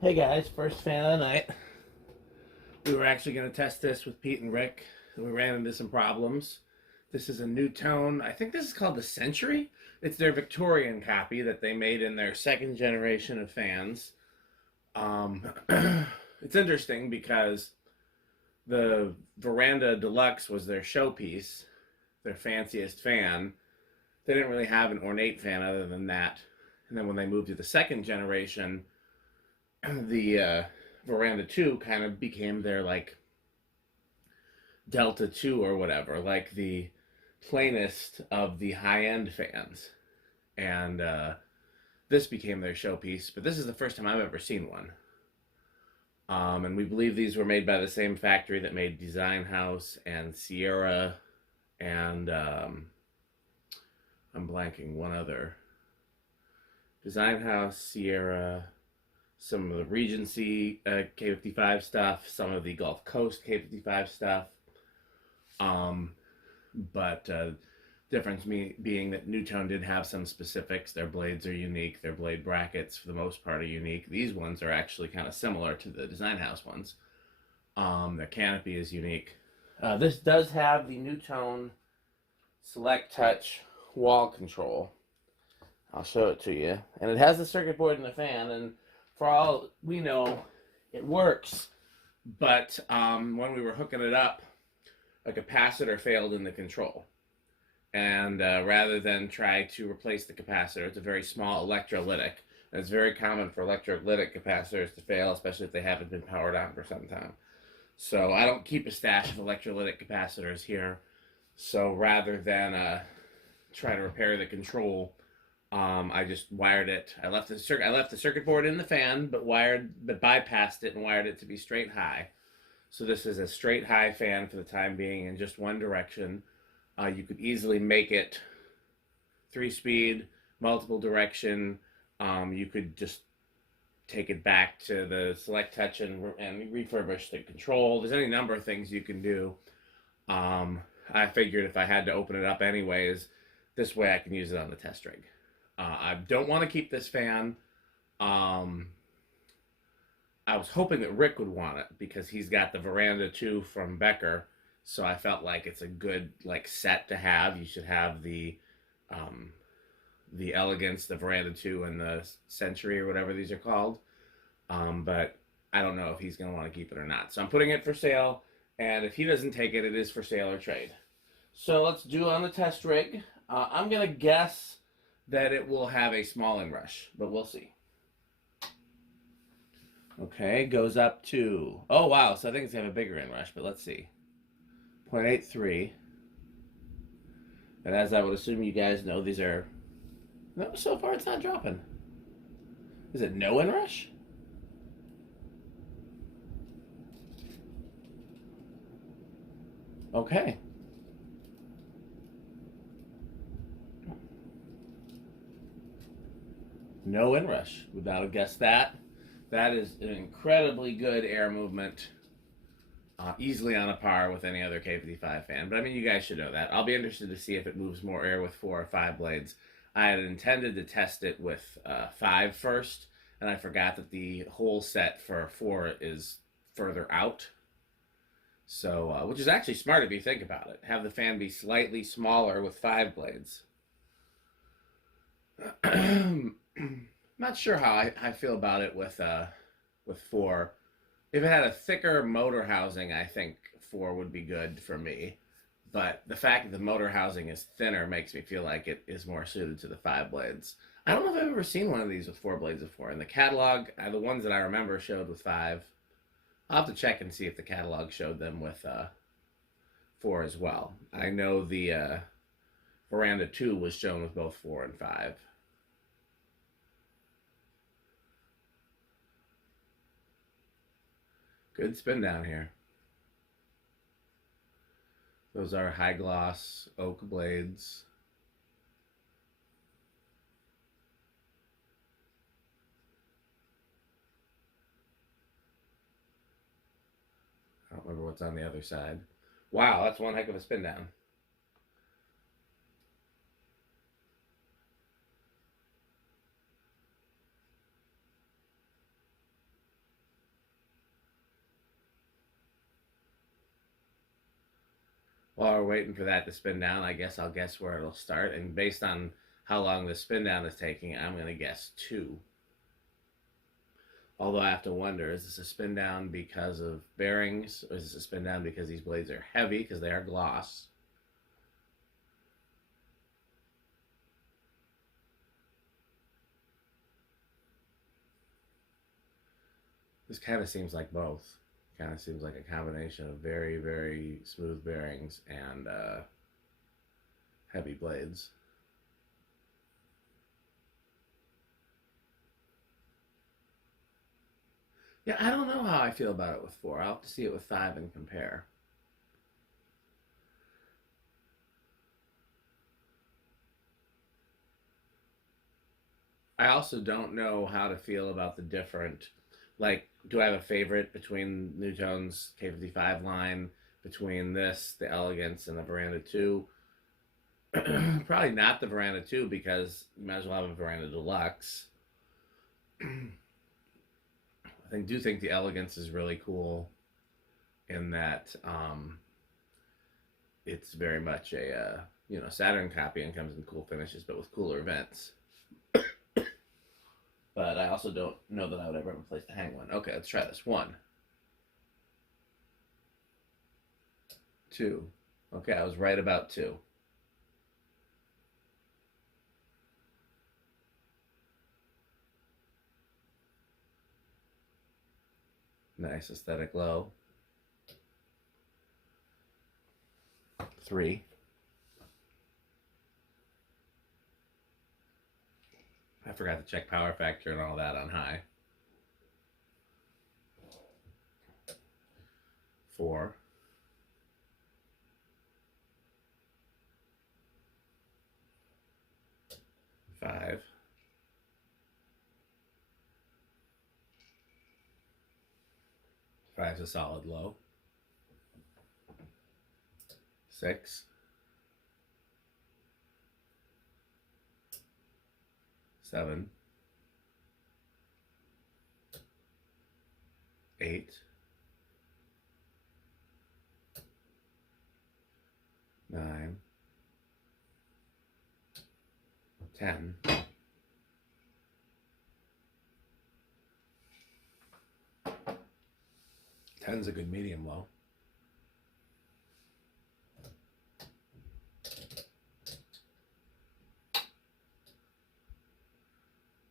Hey guys, first fan of the night. We were actually going to test this with Pete and Rick. We ran into some problems. This is a Nutone. I think this is called the Century. It's their Victorian copy that they made in their second generation of fans. It's interesting because the Veranda Deluxe was their showpiece, their fanciest fan. They didn't really have an ornate fan other than that. And then when they moved to the second generation, the Veranda 2 kind of became their like Delta 2 or whatever, like the plainest of the high-end fans. And this became their showpiece, but this is the first time I've ever seen one. And we believe these were made by the same factory that made Design House and Sierra and I'm blanking one other. Design House, Sierra, some of the Regency K55 stuff, some of the Gulf Coast K55 stuff. But difference being that Nutone did have some specifics. Their blades are unique. Their blade brackets, for the most part, are unique. These ones are actually kind of similar to the Design House ones. Their canopy is unique. This does have the Nutone Select Touch wall control. I'll show it to you. And it has the circuit board and the fan, and for all we know, it works. But when we were hooking it up, a capacitor failed in the control. And rather than try to replace the capacitor, it's a very small electrolytic. And it's very common for electrolytic capacitors to fail, especially if they haven't been powered on for some time. So I don't keep a stash of electrolytic capacitors here. So rather than try to repair the control, I just wired it. I left the circuit board in the fan, but bypassed it and wired it to be straight high. So this is a straight high fan for the time being in just one direction. You could easily make it 3-speed, multiple direction. You could just take it back to the Select Touch and refurbish the control. There's any number of things you can do. I figured if I had to open it up anyways, this way I can use it on the test rig. I don't want to keep this fan. I was hoping that Rick would want it because he's got the Veranda 2 from Becker. So I felt like it's a good set to have. You should have the Elegance, the Veranda 2, and the Century or whatever these are called. But I don't know if he's going to want to keep it or not. So I'm putting it for sale. And if he doesn't take it, it is for sale or trade. So let's do it on the test rig. I'm going to guess that it will have a small inrush, but we'll see. Okay, goes up to, oh wow, so I think it's going to have a bigger inrush, but let's see. 0.83. And as I would assume you guys know, these are, no, so far it's not dropping. Is it no inrush? Okay. No inrush. Would not have guessed that. That is an incredibly good air movement. Easily on a par with any other K55 fan. But I mean, you guys should know that. I'll be interested to see if it moves more air with 4 or 5 blades. I had intended to test it with 5 first, and I forgot that the whole set for 4 is further out. So, which is actually smart if you think about it. Have the fan be slightly smaller with 5 blades. Not sure how I feel about it with 4. If it had a thicker motor housing, I think 4 would be good for me. But the fact that the motor housing is thinner makes me feel like it is more suited to the 5 blades. I don't know if I've ever seen one of these with 4 blades before. In the catalog, the ones that I remember showed with 5. I'll have to check and see if the catalog showed them with 4 as well. I know the Veranda 2 was shown with both 4 and 5. Good spin down here. Those are high gloss oak blades. I don't remember what's on the other side. Wow, that's one heck of a spin down. While we're waiting for that to spin down, I guess I'll guess where it'll start. And based on how long the spin down is taking, I'm going to guess 2. Although I have to wonder, is this a spin down because of bearings? Or is this a spin down because these blades are heavy, because they are gloss? This kind of seems like both. Kind of seems like a combination of very, very smooth bearings and heavy blades. Yeah, I don't know how I feel about it with 4. I'll have to see it with 5 and compare. I also don't know how to feel about the different, like, do I have a favorite between Nutone's K55 line, between this, the Elegance, and the Veranda 2? Probably not the Veranda 2, because you might as well have a Veranda Deluxe. I do think the Elegance is really cool in that it's very much a Saturn copy and comes in cool finishes, but with cooler vents. But I also don't know that I would ever have a place to hang one. Okay, let's try this. 1, 2. Okay, I was right about 2. Nice aesthetic low. 3. I forgot to check power factor and all that on high. 4. 5. 5's a solid low. 6. 7. 8. 9. 10. 10's a good medium low.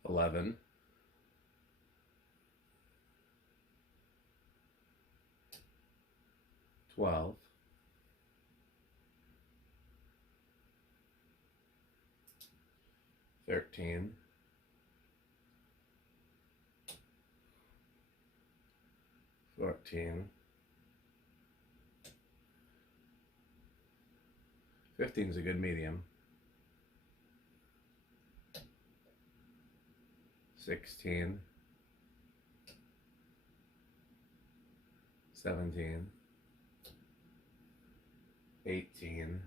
11. 12. 13. 14. 15's a good medium. 16. 17. 18.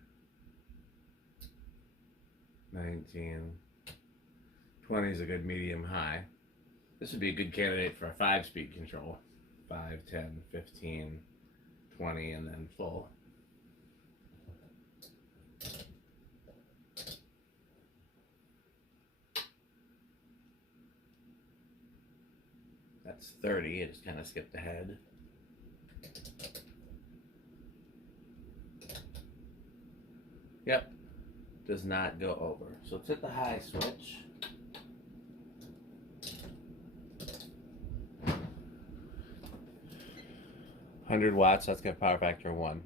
19. 20 is a good medium high. This would be a good candidate for a 5-speed control. 5, 10, 15, 20, and then full. That's 30. I just kind of skipped ahead. Yep. Does not go over. So let's hit the high switch. $100 That's got power factor 1.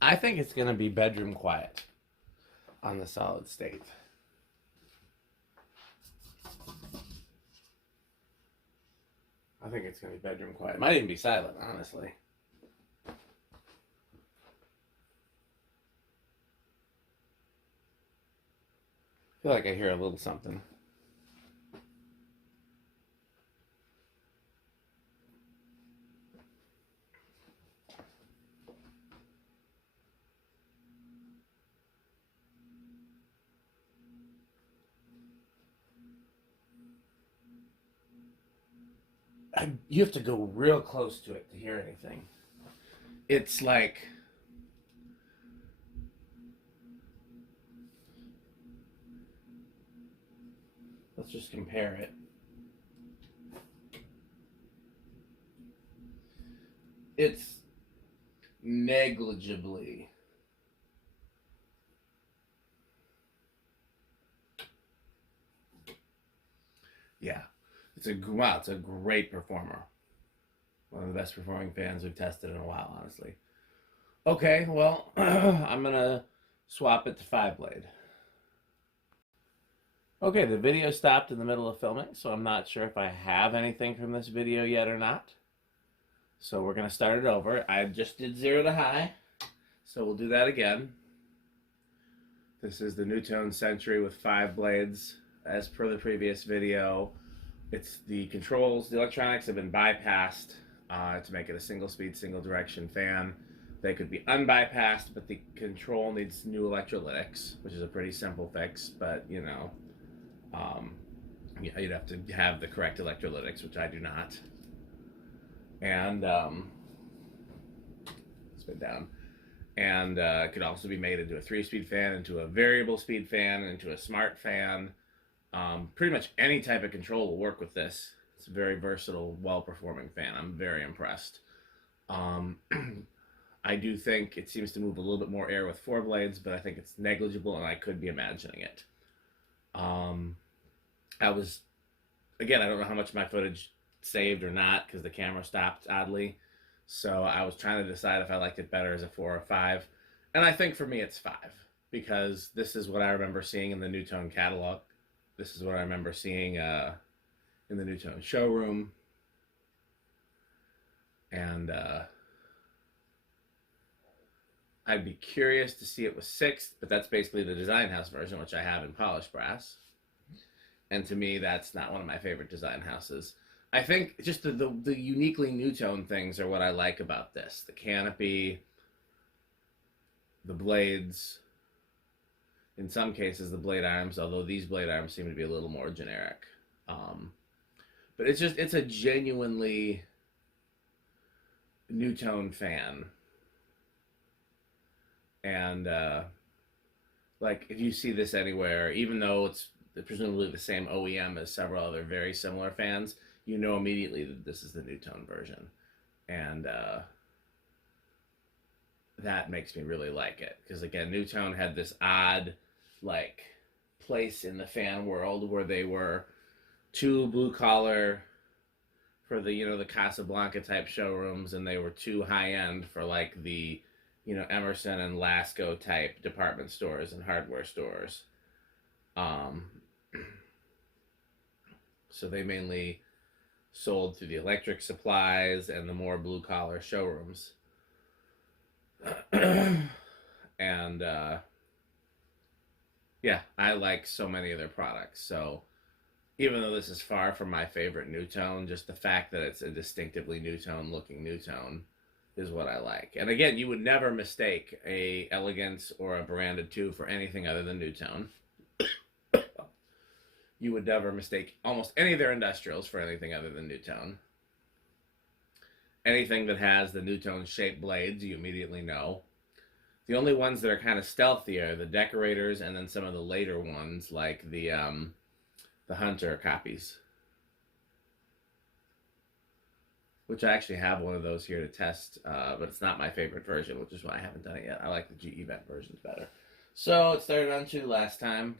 I think it's going to be bedroom quiet on the solid state. I think it's going to be bedroom quiet. It might even be silent, honestly. I feel like I hear a little something. you have to go real close to it to hear anything. It's like, let's just compare it. It's negligibly. Yeah, it's a great performer. One of the best performing fans we've tested in a while, honestly. Okay, well, I'm gonna swap it to 5-blade. Okay, the video stopped in the middle of filming, so I'm not sure if I have anything from this video yet or not. So we're gonna start it over. I just did 0 to high, so we'll do that again. This is the Nutone Century with 5 blades. As per the previous video, it's the controls, the electronics have been bypassed to make it a single speed, single direction fan. They could be unbypassed, but the control needs new electrolytics, which is a pretty simple fix, but you know, yeah, you'd have to have the correct electrolytics, which I do not. And spin down. And it could also be made into a 3-speed fan, into a variable speed fan, into a smart fan. Pretty much any type of control will work with this. It's a very versatile, well-performing fan. I'm very impressed. I do think it seems to move a little bit more air with 4 blades, but I think it's negligible, and I could be imagining it. Again, I don't know how much my footage saved or not, because the camera stopped oddly. So I was trying to decide if I liked it better as a 4 or 5. And I think for me it's 5, because this is what I remember seeing in the Nutone catalog. This is what I remember seeing in the Nutone showroom. And I'd be curious to see it with 6, but that's basically the design house version, which I have in polished brass. And to me, that's not one of my favorite design houses. I think just the uniquely Nutone things are what I like about this. The canopy, the blades, in some cases the blade arms, although these blade arms seem to be a little more generic. But it's a genuinely Nutone fan. And like, if you see this anywhere, even though it's presumably the same OEM as several other very similar fans, you know immediately that this is the Nutone version. And that makes me really like it. Because again, Nutone had this odd, like, place in the fan world where they were too blue collar for the, you know, the Casablanca type showrooms, and they were too high end for like the, you know, Emerson and Lasco type department stores and hardware stores. So they mainly sold through the electric supplies and the more blue collar showrooms. And yeah, I like so many of their products. So even though this is far from my favorite Nutone, just the fact that it's a distinctively Nutone looking Nutone is what I like. And again, you would never mistake a Elegance or a Veranda 2 for anything other than Nutone. You would never mistake almost any of their industrials for anything other than Nutone. Anything that has the Nutone shaped blades, you immediately know. The only ones that are kind of stealthy are the Decorators, and then some of the later ones, like the Hunter copies. Which I actually have one of those here to test, but it's not my favorite version, which is why I haven't done it yet. I like the GE Vent versions better. So it started on 2 last time.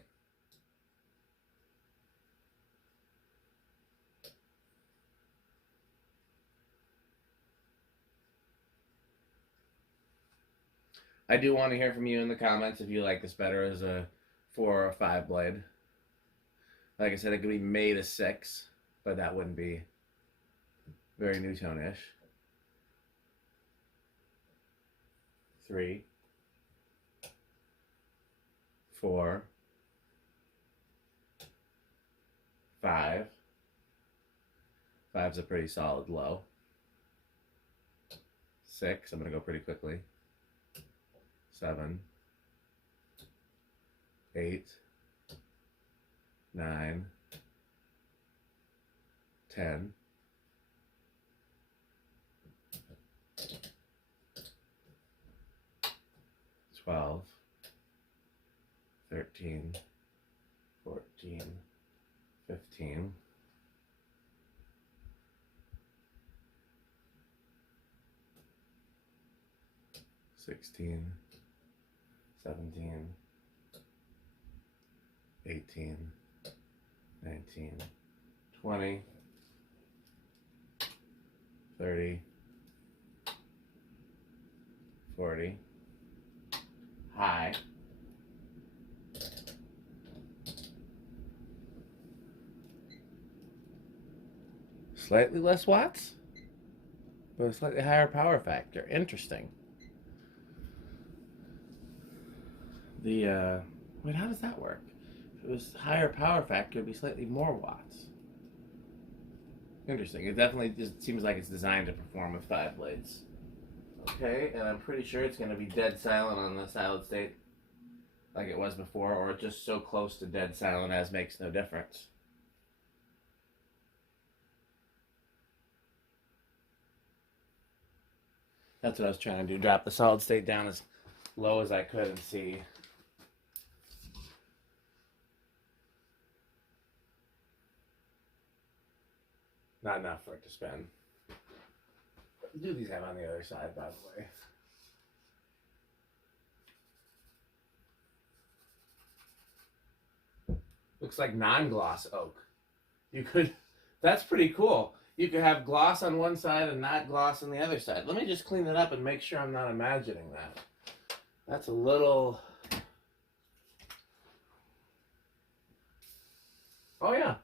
I do want to hear from you in the comments if you like this better as a 4 or 5 blade. Like I said, it could be made a 6, but that wouldn't be very Nutone-ish. 3, 4, 5. 5's a pretty solid low. 6, I'm going to go pretty quickly. 7, 8, 9, 10, 12, 13, 14, 15, 16, 17, 18, 19, 20, 30, 40, high, slightly less watts, but a slightly higher power factor. Interesting. Wait, how does that work? If it was higher power factor, it'd be slightly more watts. Interesting. It definitely just seems like it's designed to perform with 5 blades. Okay, and I'm pretty sure it's going to be dead silent on the solid state like it was before, or just so close to dead silent as makes no difference. That's what I was trying to do, drop the solid state down as low as I could and see. Not enough for it to spin. What do these have on the other side, by the way? Looks like non-gloss oak. You could, that's pretty cool. You could have gloss on one side and not gloss on the other side. Let me just clean it up and make sure I'm not imagining that. That's a little... Oh yeah.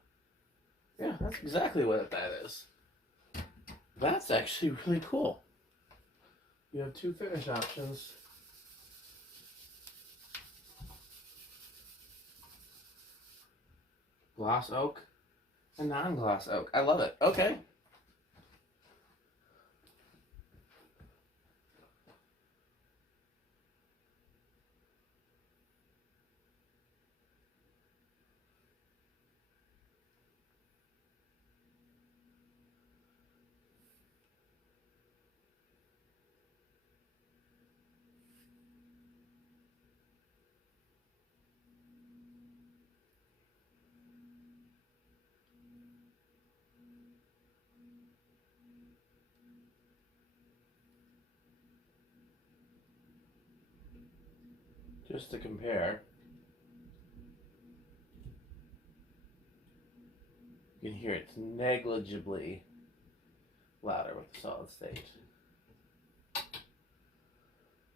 Yeah, that's exactly what that is. That's actually really cool. You have 2 finish options. Gloss oak and non-gloss oak. I love it. Okay. Just to compare, you can hear it's negligibly louder with the solid state.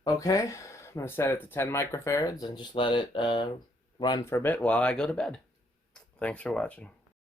Okay, I'm going to set it to 10 microfarads and just let it run for a bit while I go to bed. Thanks for watching.